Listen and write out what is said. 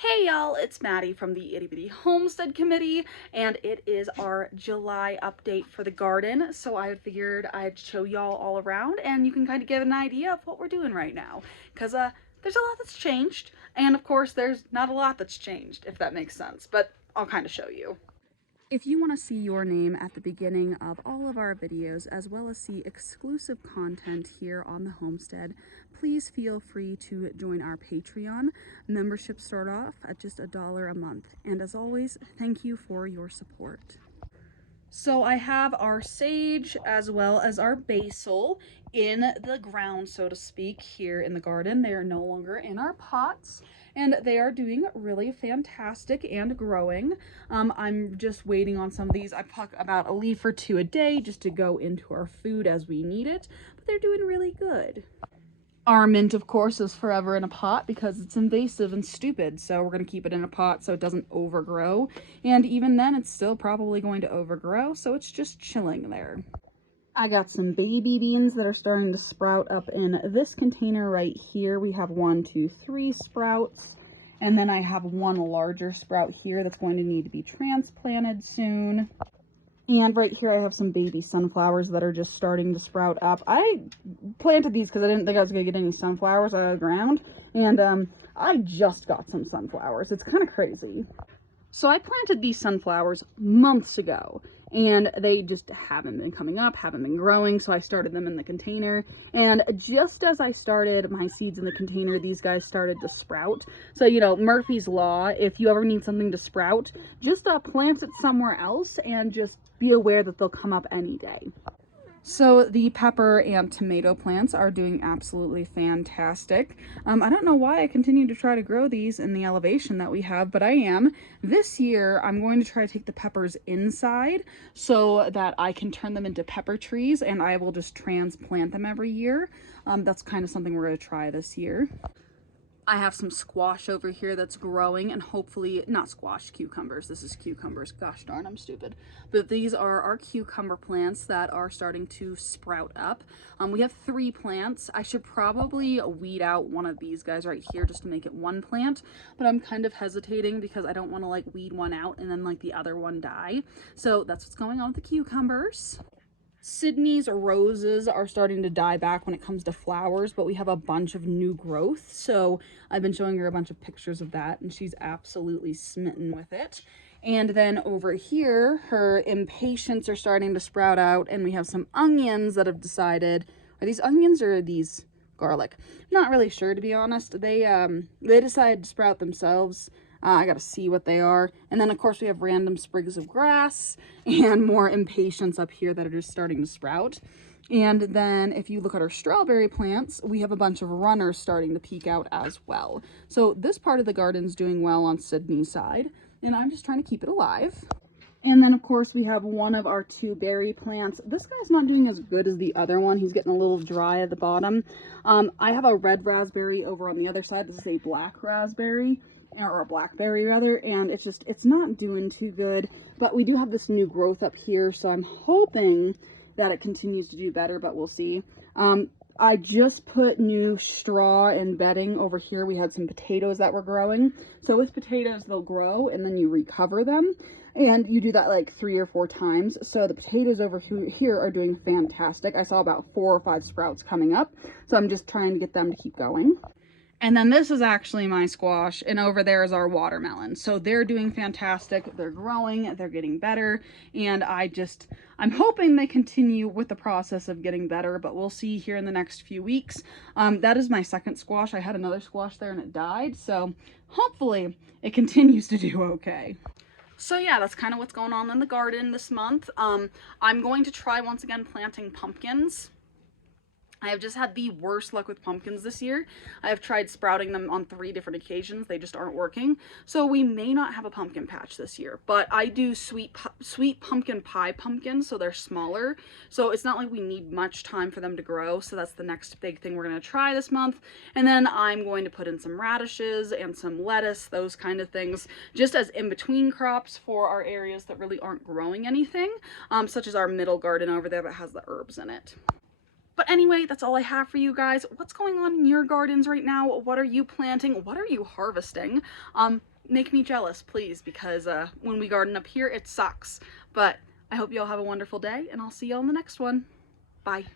Hey y'all, it's Maddie from the Itty Bitty Homestead Committee, and it is our July update for the garden. So I figured I'd show y'all all around and you can kind of get an idea of what we're doing right now. Because there's a lot that's changed, and of course there's not a lot that's changed, if that makes sense, but I'll kind of show you. If you want to see your name at the beginning of all of our videos, as well as see exclusive content here on the homestead, please feel free to join our Patreon. Memberships start off at just $1 a month. And as always, thank you for your support. So I have our sage as well as our basil in the ground, so to speak, here in the garden. They are no longer in our pots and they are doing really fantastic and growing. I'm just waiting on some of these. I pluck about a leaf or two a day just to go into our food as we need it, but they're doing really good. Our mint, of course, is forever in a pot because it's invasive and stupid, so we're going to keep it in a pot so it doesn't overgrow. And even then, it's still probably going to overgrow, so it's just chilling there. I got some baby beans that are starting to sprout up in this container right here. We have 1, 2, 3 sprouts. And then I have one larger sprout here that's going to need to be transplanted soon. And right here I have some baby sunflowers that are just starting to sprout up. I planted these because I didn't think I was going to get any sunflowers out of the ground. And I just got some sunflowers. It's kind of crazy. So I planted these sunflowers months ago and they just haven't been coming up, haven't been growing. So I started them in the container, and just as I started my seeds in the container, these guys started to sprout. So, you know, Murphy's Law, if you ever need something to sprout, just plant it somewhere else and just be aware that they'll come up any day. So the pepper and tomato plants are doing absolutely fantastic. I don't know why I continue to try to grow these in the elevation that we have, but I am. This year, I'm going to try to take the peppers inside so that I can turn them into pepper trees, and I will just transplant them every year. That's kind of something we're going to try this year. I have some squash over here that's growing, and hopefully, not squash, cucumbers. This is cucumbers. Gosh darn, I'm stupid. But these are our cucumber plants that are starting to sprout up. We have 3 plants. I should probably weed out one of these guys right here just to make it 1 plant, but I'm kind of hesitating because I don't want to like weed one out and then like the other one die. So that's what's going on with the cucumbers. Sydney's roses are starting to die back when it comes to flowers, but we have a bunch of new growth. So I've been showing her a bunch of pictures of that and she's absolutely smitten with it. And then over here, her impatiens are starting to sprout out, and we have some onions that have decided, are these onions or are these garlic? I'm not really sure, to be honest. They decided to sprout themselves. I gotta see what they are. And then of course we have random sprigs of grass and more impatiens up here that are just starting to sprout. And then if you look at our strawberry plants, we have a bunch of runners starting to peek out as well. So this part of the garden's doing well on Sydney's side, and I'm just trying to keep it alive. And then of course we have one of our 2 berry plants. This guy's not doing as good as the other one. He's getting a little dry at the bottom. I have a red raspberry over on the other side. This is a black raspberry, or a blackberry rather, and it's not doing too good. But we do have this new growth up here, so I'm hoping that it continues to do better, but we'll see. I just put new straw and bedding over here. We had some potatoes that were growing. So with potatoes, they'll grow and then you recover them. And you do that like 3 or 4 times. So the potatoes over here are doing fantastic. I saw about 4 or 5 sprouts coming up. So I'm just trying to get them to keep going. And then this is actually my squash, and over there is our watermelon. So they're doing fantastic. They're growing, they're getting better, and I'm hoping they continue with the process of getting better, but we'll see here in the next few weeks. That is my second squash. I had another squash there and it died, so hopefully it continues to do okay. So yeah, that's kind of what's going on in the garden this month. I'm going to try once again planting pumpkins. I have just had the worst luck with pumpkins this year. I have tried sprouting them on 3 different occasions. They just aren't working. So we may not have a pumpkin patch this year, but I do sweet pumpkin pie pumpkins, so they're smaller. So it's not like we need much time for them to grow. So that's the next big thing we're going to try this month. And then I'm going to put in some radishes and some lettuce, those kind of things, just as in-between crops for our areas that really aren't growing anything, such as our middle garden over there that has the herbs in it. But anyway, that's all I have for you guys. What's going on in your gardens right now? What are you planting? What are you harvesting? Make me jealous, please, because when we garden up here, it sucks. But I hope you all have a wonderful day, and I'll see you all in the next one. Bye.